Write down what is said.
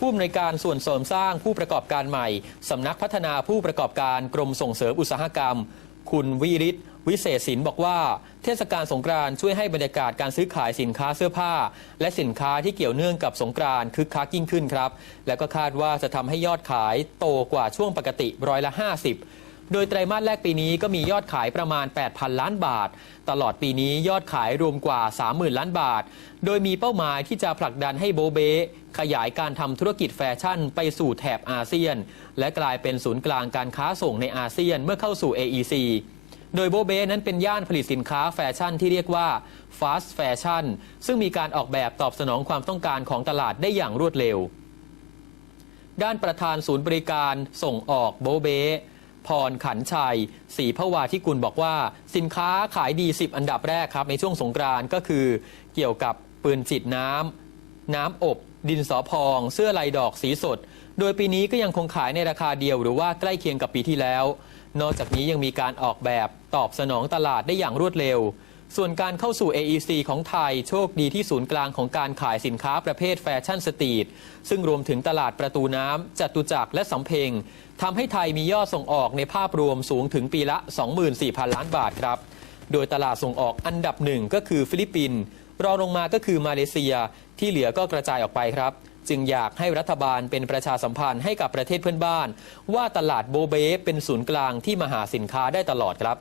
ผู้อำนวยการส่วนเสริมสร้างผู้ประกอบการใหม่สำนักพัฒนาผู้ประกอบการกรมส่งเสริมอุตสาหกรรม คุณวิริศวิเศษศิลป์บอกว่า เทศกาลสงกรานต์ช่วยให้บรรยากาศการซื้อขายสินค้าเสื้อผ้า และสินค้าที่เกี่ยวเนื่องกับสงกรานต์คึกคักยิ่งขึ้นครับ และก็คาดว่าจะทำให้ยอดขายโตกว่าช่วงปกติร้อยละ 50 โดยไตรมาสแรกปีนี้ก็มียอดขายประมาณ 8,000 ล้านบาท ตลอดปีนี้ยอดขายรวมกว่า 30,000 ล้านบาท โดยมีเป้าหมายที่จะผลักดันให้โบเบขยายการทำธุรกิจแฟชั่นไปสู่แถบอาเซียน และกลายเป็นศูนย์กลางการค้าส่งในอาเซียนเมื่อเข้าสู่ AEC โดยโบเบนั้นเป็นย่านผลิตสินค้าแฟชั่นที่เรียกว่า fast fashion ซึ่งมีการออกแบบตอบสนองความต้องการของตลาดได้อย่างรวดเร็ว ด้านประธานศูนย์บริการส่งออกโบเบ พรขันชัยศรีพวาที่กุลบอกว่า สินค้าขายดี 10 อันดับแรกครับ ในช่วงสงกรานต์ก็คือเกี่ยวกับปืนฉีดน้ำน้ำอบ ดินสอพอง เสื้อลายดอกสีสด โดยปีนี้ก็ยังคงขายในราคาเดียวหรือว่าใกล้เคียงกับปีที่แล้ว นอกจากนี้ยังมีการออกแบบตอบสนองตลาดได้อย่างรวดเร็ว ส่วนการเข้าสู่ AEC ของไทยโชคดีที่ศูนย์กลางของการขายสินค้าประเภทแฟชั่นสตรีทซึ่งรวมถึงตลาดประตูน้ำจตุจักรและสำเพ็งทำให้ไทยมียอดส่งออกในภาพรวมสูงถึงปีละ 24,000 ล้านบาทครับ โดยตลาดส่งออกอันดับหนึ่งก็คือฟิลิปปินส์รองลงมาก็คือมาเลเซียที่เหลือก็กระจายออกไปครับ จึงอยากให้รัฐบาลเป็นประชาสัมพันธ์ให้กับประเทศเพื่อนบ้าน ว่าตลาดโบเบเป็นศูนย์กลางที่มาหาสินค้าได้ตลอดครับ